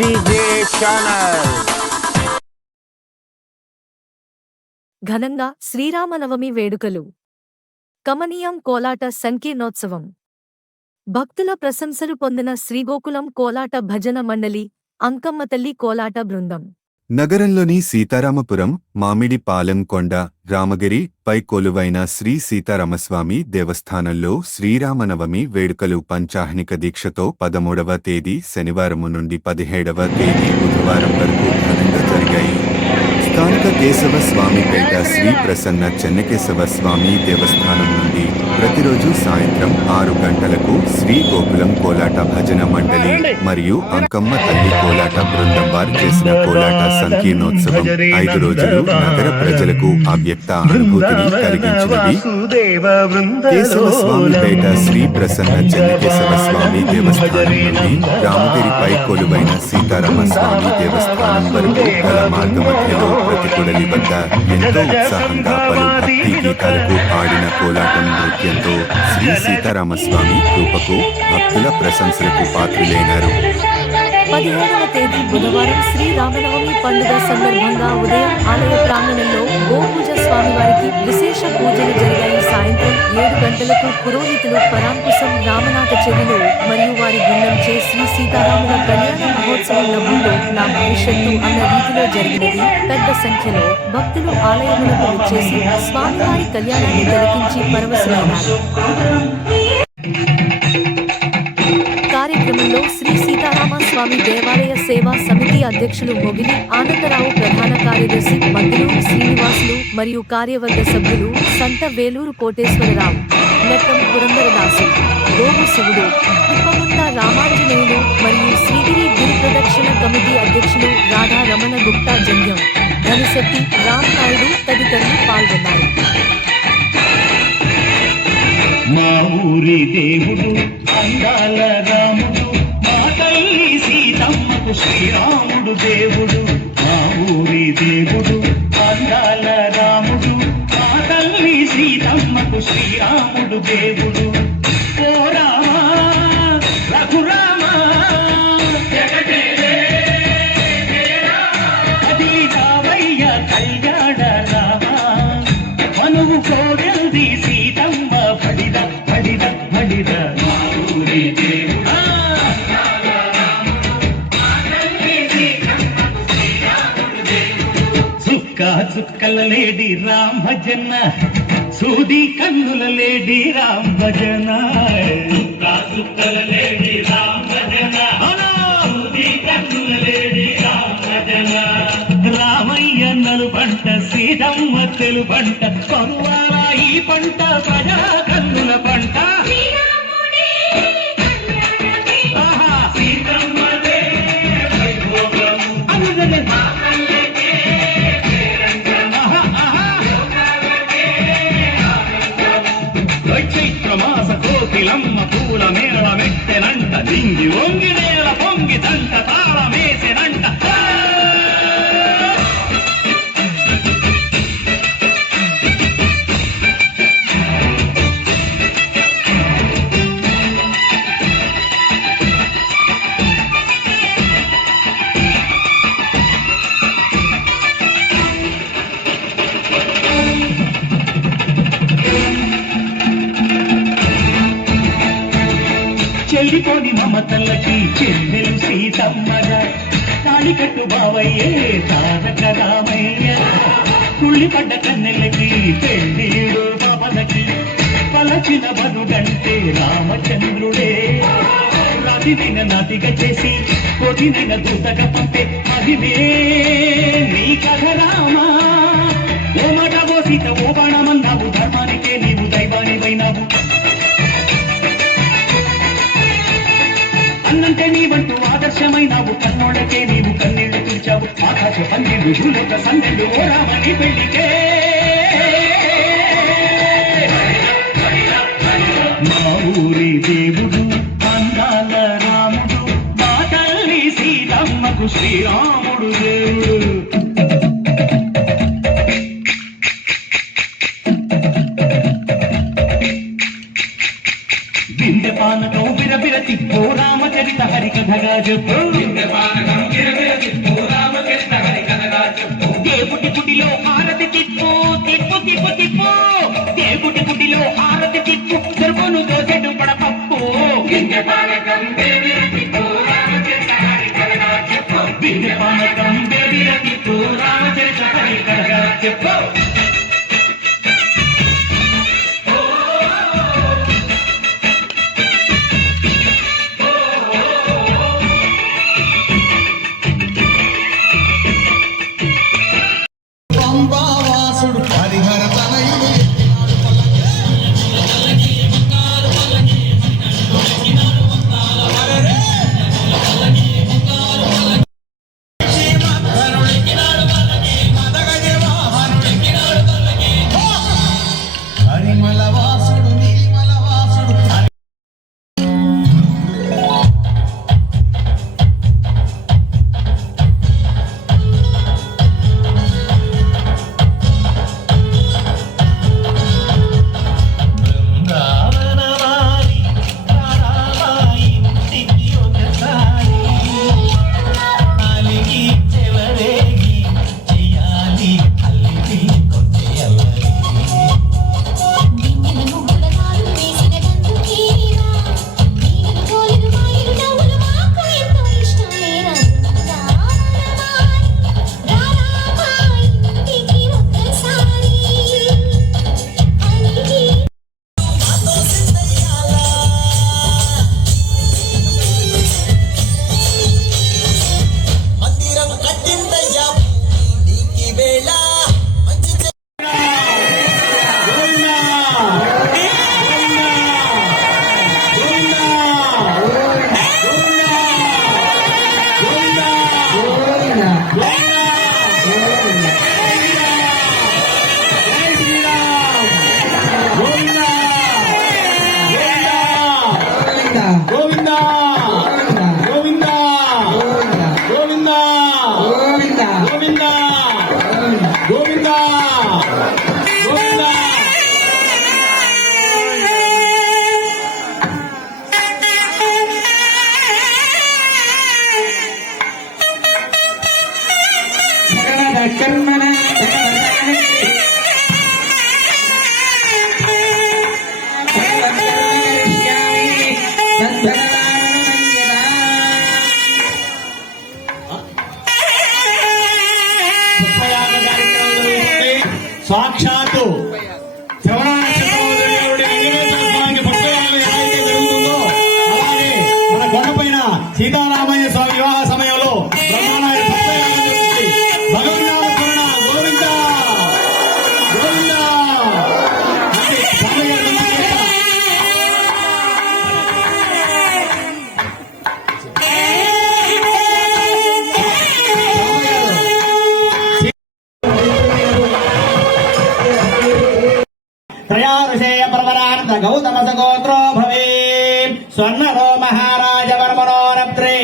DJ channel. ఘనంగా శ్రీరామనవమి వేడుకలు. కమనీయం కోలాట సంకీర్ణోత్సవం. భక్తుల ప్రశంసలు పొందిన శ్రీగోకులం కోలాట భజన మండలి, అంకమ్మ తల్లి కోలాట బృందం. నగరంలోని సీతారామపురం, మామిడిపాలెం కొండ, రామగిరి పై కొలువైన శ్రీ సీతారామస్వామి దేవస్థానంలో శ్రీరామనవమి వేడుకలు పంచాహ్నిక దీక్షతో 13వ తేదీ శనివారము నుండి 17వ తేదీ బుధవారం వరకు ఘనంగా జరిగాయి. స్థానిక కేశవ స్వామిపేట శ్రీ ప్రసన్న చెన్నకేశవ స్వామి దేవస్థానం నుండి ప్రతిరోజు సాయంత్రం 6 గంటలకు శ్రీ గోకులం కోలాట భజన మండలి మరియు అంకమ్మ తల్లి కోలాట బృందం వారు చేసిన కోలాట సంకీర్ణోత్సవం 5 రోజులు నగర ప్రజలకు అవ్యక్త అనుభూతిని కలిగించినది. కేశవ స్వామిపేట శ్రీ ప్రసన్న చెన్నకేశవ స్వామి దేవస్థానం నుండి రామగిరిపై కొలువైన సీతారామ స్వామి దేవస్థానం వరకు గల మార్గ మధ్యలో ప్రతికూడలి వద్ద ఎంతో ఉత్సాహంగా పలు భక్తి గీతాలకు ఆడిన కోలాటం నృత్యంతో శ్రీ సీతారామస్వామి కృపకు భక్తుల ప్రశంసలకు పాత్రులైనారు. 17వ తేదీ బుధవారం శ్రీరామనవమి పండుగ సందర్భంగా ఉదయం ఆలయ ప్రాంగణంలో గోపూజ స్వామివారికి విశేష పూజలు జరిగాయి. సాయంత్రం 7 గంటలకు పురోహితులు పరాంకుశం రామనాథ చెవిలో మరియు వారి బృందంచే శ్రీ సీతారాముల కళ్యాణ మహోత్సవం నవ్వులో నా భవిష్యత్తు అన్న రీతిలో జరిగినది. పెద్ద సంఖ్యలో భక్తులు ఆలయములకు వచ్చేసి స్వామివారి కళ్యాణాన్ని తిలకించి పరవశులైనారు. కార్యక్రమంలో శ్రీ సీతారామ స్వామి దేవాలయ సేవా సమితి అధ్యక్షులు మొగిలి ఆనందరావు, ప్రధాన కార్యదర్శి మద్దులూరు శ్రీనివాసులు మరియు కార్యవర్గ సభ్యులు సంత వేలూరు కోటేశ్వరరావు, నెట్టం పురందరదాసు, గోగు శివుడు, తిప్పగుంట రామాంజనేయులు మరియు శ్రీగిరి గిరి ప్రదక్షిణ కమిటీ అధ్యక్షులు రాధా రమణ గుప్తా జంధ్యం, ధనిశెట్టి రామ్ నాయుడు తదితరులు పాల్గొన్నారు. మా ఊరి దేవుడు అందాల రాముడు, మా తల్లి సీతమ్మకు శ్రీరాముడు దేవుడు. మా ఊరి దేవుడు అందాల రాముడు, మా తల్లి సీతమ్మకు శ్రీరాముడు దేవుడు. ఓ రామ రఘురామ అది రావయ్య కళ్యాణ రామ, మనువు కోరింది సీతమ్మ పడిద పడిద పడిద. మా ఊరి దేవుడా చుక్క చుక్కల లేడి రామ్ భజన, సూది కన్నుల లేడి రామ్ భజన. చుక్క చుక్కల లేడి రామ్ భజన, సూది కన్నుల లేడి రామ్ భజన. రామయ్య నలు పంట, సీతమ్మ తెలు పంట, పరువాల ఈ పంట ప్రజా కన్నుల పంట. చైత్రమాస కోకిలమ్మ పూల మేళ మెట్టెనంట, దింగి వంగి నేల పొంగి దంట తాళమేసెనంట. చెల్లిపోని మమతల్లకి చెల్లెలు సీతమ్మగా, తాళికట్టు బావయ్యే తారక రామయ్య. కుళ్ళిపడ్డ కన్నెలకి పెళ్ళిడు పాపలకి, పలచిన బరుడంటే రామచంద్రుడే. రాతినైన నాతిగా చేసి కోటినైన దూతగా పంపే అదివే నీ కథ రామా. ఓ మాట ఓ సీత ఓ బాణమన్నావు, ధర్మానికే నీవు దైవానివైనావు. అన్నంటే నీవంటూ ఆదర్శమైనావు, కన్నోడకే నీవు కన్నీళ్లు పిలిచావు. ఆకాశ పన్నెండు భూలోక సన్నెండు ఓ రామని పెళ్లికే. మా ఊరి దేవుడు అందాల రాముడు, మా తల్లి సీతమ్మకు శ్రీరాముడు దేవుడు. బిందె పానకం బిరబిరతి ఓ రామచరిత హరికథగా చెప్పు. బిందె పానకం చెప్పు పంబావాసుడు హరిహర తనయుడు హరిమల వాసుడు నీలిమల వాసుడు గోవిందా గోవిందా గోవిందా గోవిందా గోవిందా గోవిందా కర్మణ సాక్షాత్తు శ్రవణ నక్షత్రంలో వెంకటేశ్వర స్వామికి భక్తురాలు ఎలాగైతే జరుగుతుందో అలాగే మన కొండపైన సీతారామయ్య స్వామి వివాహ సమయంలో బ్రహ్మాండమైన భక్తయాగం జరుగుతుంది. భగవన్నామ పూర్ణ గోవింద గోవింద అంటే స్వామి గారి त्रयाऋषेय प्रवरार्थ गौतम सगोत्रो भवे स्वर्णरो महाराज वर्मणो रत्रे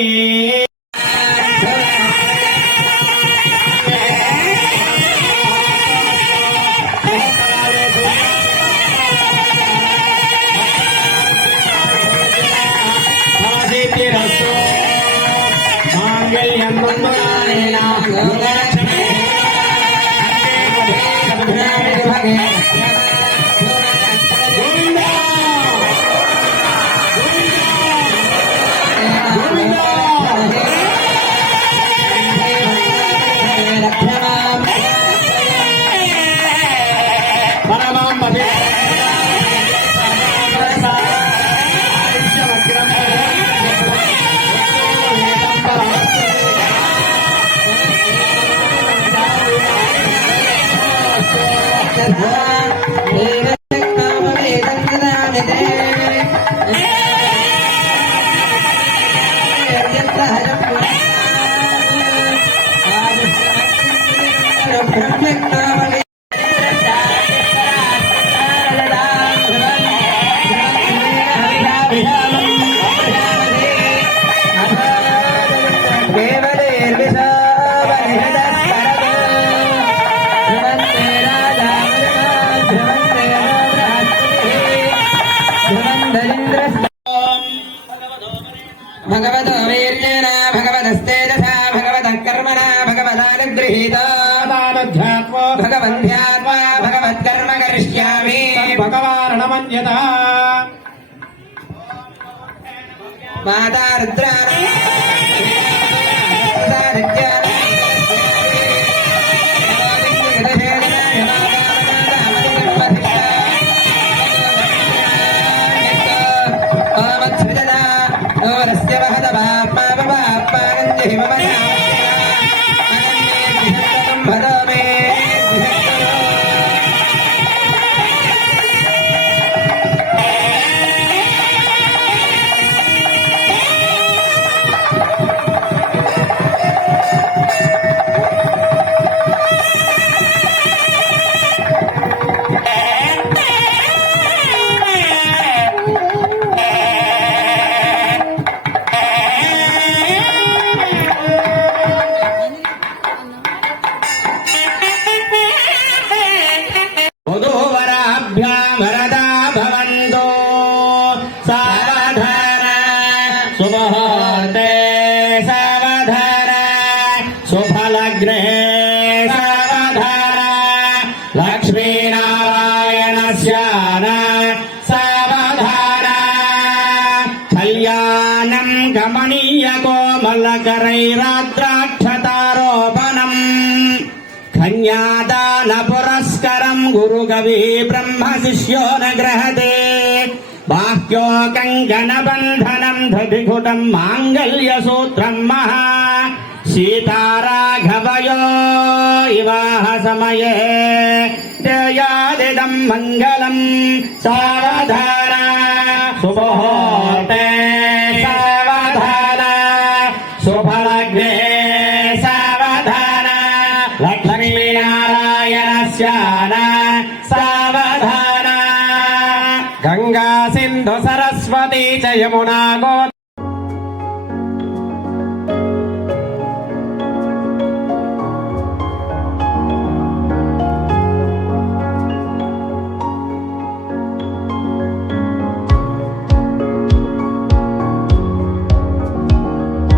भगवतो वीर्येण भगवदस्तेजसा भगवतः कर्मणा भगवदानुगृहीतो भगवन्ध्यात्मा भगवत्कर्म करिष्यामि भगवानमन्यता माता रुद्रा वधूवराभ्यां वरदा भवन्तु सावधान शुभमुहूर्ते सावधान शुभलग्ने सावधान लक्ष्मीनारायणस्य सावधान कल्याणं कमनीयकोमलकरैराद्राक्षतारोपणम् कन्यादान पुरस्करं गुरुगवी ब्रह्म शिष्यो न गृहते बाह्यो कङ्कणबन्धनं धृतिघुटं माङ्गल्यसूत्रं महा सीताराघवयो विवाह समये जयादिदं मङ्गलं सावधान शुभमुहूर्ते सावधान शुभलग्ने लक्ष्मीनारायणस्य सावधान गंगा सिंधु सरस्वती च यमुना गो